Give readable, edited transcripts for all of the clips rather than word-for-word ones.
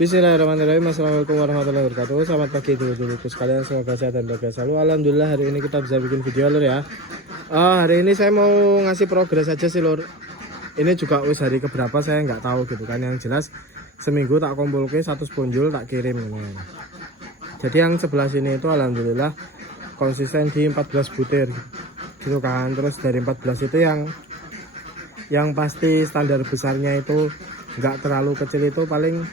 Bismillahirrahmanirrahim. Assalamualaikum warahmatullahi wabarakatuh. Selamat pagi dulu-duluku sekalian, semoga sehat dan bahagia selalu. Alhamdulillah hari ini kita bisa bikin video lur ya. Hari ini saya mau ngasih progres aja sih lur. Ini juga wis hari keberapa saya nggak tahu gitu kan. Yang jelas seminggu tak kumpulke 100 punjul tak kirim ini. Jadi yang sebelah sini itu alhamdulillah konsisten di 14 butir gitu kan. Terus dari 14 itu yang pasti standar besarnya itu nggak terlalu kecil, itu paling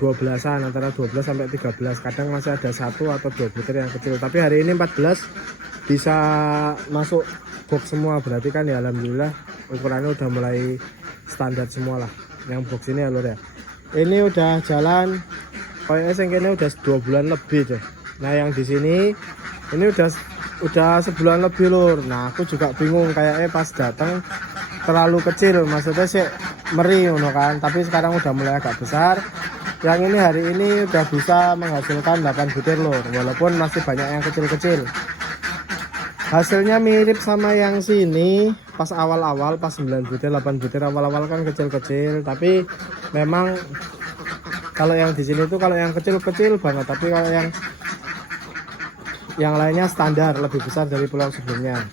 12-an, antara 12 sampai 13. Kadang masih ada 1 atau 2 butir yang kecil, tapi hari ini 14 bisa masuk box semua, berarti kan ya alhamdulillah ukurannya udah mulai standar semua lah yang box ini ya lur ya. Ini udah jalan kayaknya sengkene udah 2 bulan lebih deh. Nah yang di sini ini udah sebulan lebih lur. Nah aku juga bingung, kayaknya pas datang terlalu kecil, maksudnya sih meri kan, tapi sekarang udah mulai agak besar. Yang ini hari ini udah bisa menghasilkan 8 butir lur, walaupun masih banyak yang kecil-kecil. Hasilnya mirip sama yang sini pas awal-awal, pas 9 butir 8 butir awal-awal kan kecil-kecil, tapi memang kalau yang di sini tuh kalau yang kecil-kecil banget, tapi kalau yang lainnya standar lebih besar dari pulau sebelumnya.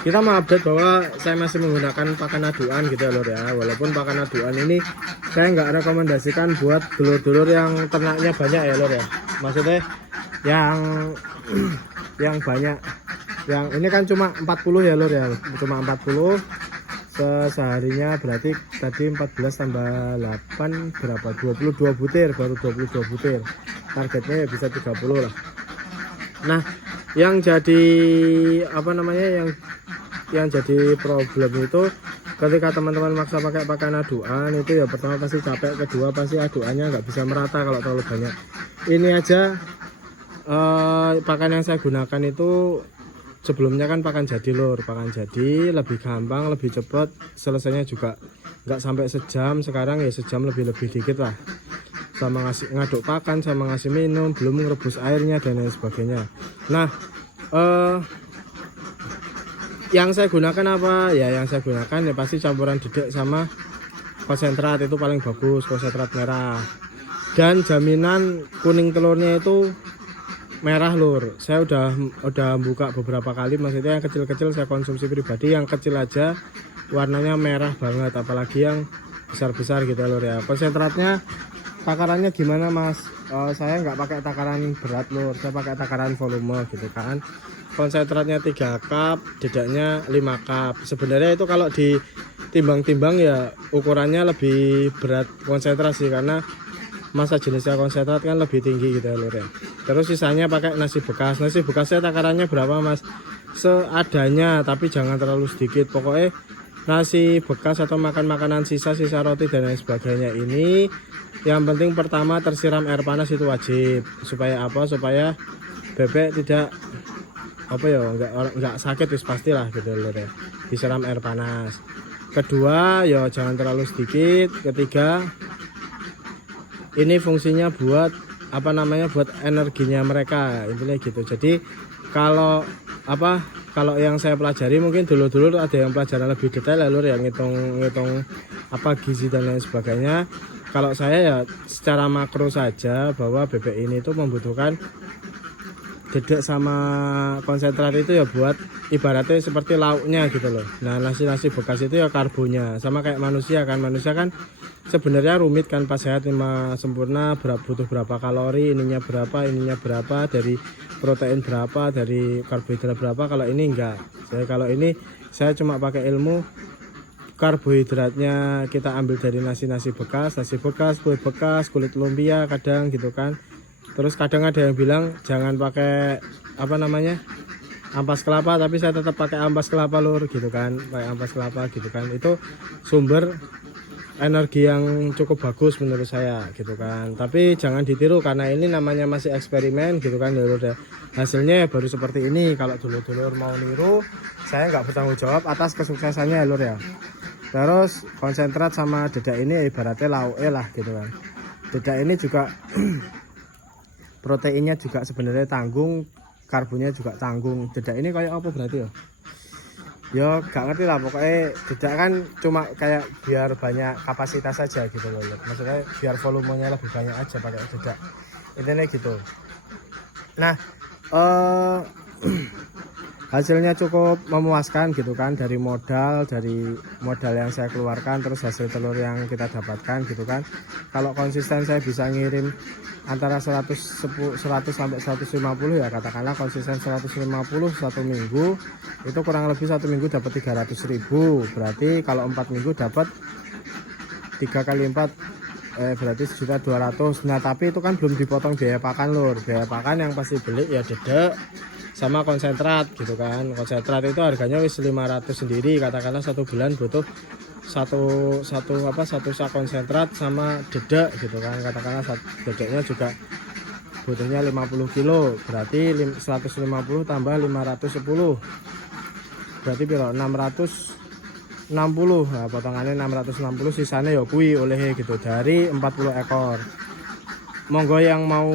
Kita mau update bahwa saya masih menggunakan pakan aduan gitu ya lur ya. Walaupun pakan aduan ini saya nggak rekomendasikan buat dulur-dulur yang ternaknya banyak ya lur ya. Maksudnya yang banyak, yang ini kan cuma 40 ya lur ya, cuma 40 seharinya, berarti tadi 14 tambah 8 berapa, 22 butir, baru 22 butir, targetnya ya bisa 30 lah. Nah yang jadi apa namanya, yang jadi problem itu ketika teman-teman maksa pakai pakan aduan itu ya pertama pasti capek, kedua pasti aduannya nggak bisa merata kalau terlalu banyak. Ini aja pakan yang saya gunakan itu sebelumnya kan pakan jadi lur, pakan jadi lebih gampang, lebih cepat, selesainya juga nggak sampai sejam. Sekarang ya sejam lebih dikit lah, sama ngaduk pakan, sama ngasih minum, belum ngerebus airnya dan lain sebagainya. Nah yang saya gunakan apa ya, yang saya gunakan ya pasti campuran dedek sama konsentrat, itu paling bagus, konsentrat merah, dan jaminan kuning telurnya itu merah lur. Saya udah buka beberapa kali, maksudnya yang kecil-kecil saya konsumsi pribadi, yang kecil aja warnanya merah banget, apalagi yang besar-besar gitu lur ya. Konsentratnya takarannya gimana mas? Saya nggak pakai takaran berat lur, saya pakai takaran volume gitu kan. Konsentratnya 3 cup, dedaknya 5 cup. Sebenarnya itu kalau ditimbang-timbang ya ukurannya lebih berat konsentrat sih, karena masa jenisnya konsentrat kan lebih tinggi gitu ya lur ya. Terus sisanya pakai nasi bekas. Nasi bekasnya takarannya berapa mas? Seadanya, tapi jangan terlalu sedikit. Pokoknya nasi bekas atau makanan sisa roti dan lain sebagainya ini, yang penting pertama tersiram air panas itu wajib. Supaya apa? Supaya bebek tidak apa ya, nggak sakit wis pastilah gitu lho ya, disiram air panas. Kedua ya jangan terlalu sedikit. Ketiga ini fungsinya buat apa namanya, buat energinya mereka, intinya gitu. Jadi kalau yang saya pelajari, mungkin dulu ada yang pelajaran lebih detail ya lur, yang ngitung apa gizi dan lain sebagainya. Kalau saya ya secara makro saja, bahwa bebek ini tuh membutuhkan dedek sama konsentrat itu ya buat ibaratnya seperti lauknya gitu loh. Nah nasi bekas itu ya karbonya, sama kayak manusia kan sebenarnya rumit kan, pas sehat 5 sempurna butuh berapa kalori, ininya berapa, dari protein berapa, dari karbohidrat berapa. Kalau ini enggak, kalau ini saya cuma pakai ilmu karbohidratnya kita ambil dari nasi bekas, kulit lumpia kadang gitu kan. Terus kadang ada yang bilang jangan pakai apa namanya, ampas kelapa, tapi saya tetap pakai ampas kelapa lur gitu kan, pakai ampas kelapa gitu kan. Itu sumber energi yang cukup bagus menurut saya gitu kan. Tapi jangan ditiru karena ini namanya masih eksperimen gitu kan lur ya. Hasilnya ya baru seperti ini. Kalau dulur-dulur mau niru, saya nggak bertanggung jawab atas kesuksesannya ya lur ya. Terus konsentrat sama dedak ini ibaratnya lauk lah gitu kan. Dedak ini juga proteinnya juga sebenarnya tanggung, karbonnya juga tanggung. Dedak ini kayak apa berarti ya? Ya gak ngerti lah, pokoknya tidak kan cuma kayak biar banyak kapasitas saja gitu loh Lur. Maksudnya biar volumenya lebih banyak aja pakai dedak, intinya gitu. Nah hasilnya cukup memuaskan gitu kan, dari modal yang saya keluarkan terus hasil telur yang kita dapatkan gitu kan. Kalau konsisten saya bisa ngirim antara 100 sampai 150 ya, katakanlah konsisten 150 satu minggu, itu kurang lebih satu minggu dapat 300.000, berarti kalau 4 minggu dapat 3 kali 4 berarti 1.200.000. Nah tapi itu kan belum dipotong biaya pakan Lur. Biaya pakan yang pasti beli ya dedek sama konsentrat gitu kan. Konsentrat itu harganya wis 500 sendiri, katakanlah satu bulan butuh satu sak konsentrat sama dedek gitu kan. Katakanlah dedeknya juga butuhnya 50 kilo, berarti 150 tambah 510 berarti piro 660. Nah, potongannya 660, sisanya ya kui oleh gitu dari 40 ekor. Monggo yang mau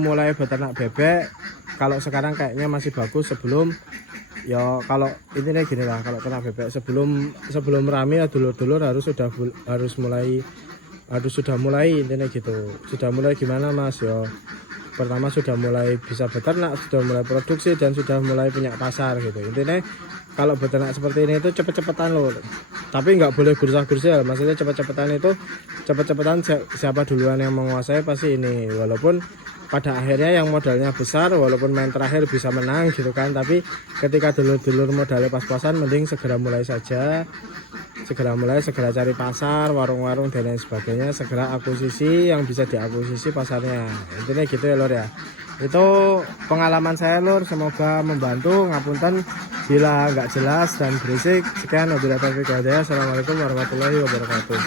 mulai beternak bebek, kalau sekarang kayaknya masih bagus. Sebelum ya kalau intinya gini lah, kalau ternak bebek sebelum rame ya dulur-dulur harus sudah mulai intinya gitu. Sudah mulai gimana Mas? Ya pertama sudah mulai bisa beternak, sudah mulai produksi, dan sudah mulai punya pasar gitu. Intinya kalau beternak seperti ini itu cepet-cepetan Lur, tapi nggak boleh gursa-gursa. Maksudnya cepet-cepetan itu cepet-cepetan siapa duluan yang menguasai pasti ini. Walaupun pada akhirnya yang modalnya besar, walaupun main terakhir bisa menang gitu kan, tapi ketika dulur-dulur modalnya pas-pasan, mending segera mulai saja, segera cari pasar, warung-warung dan lain sebagainya, segera akuisisi yang bisa diakuisisi pasarnya. Intinya gitu ya Lur ya. Itu pengalaman saya Lur, semoga membantu. Ngapunten bila nggak jelas dan berisik. Sekian, wabillahi taufiq wal hidayah. Assalamualaikum warahmatullahi wabarakatuh.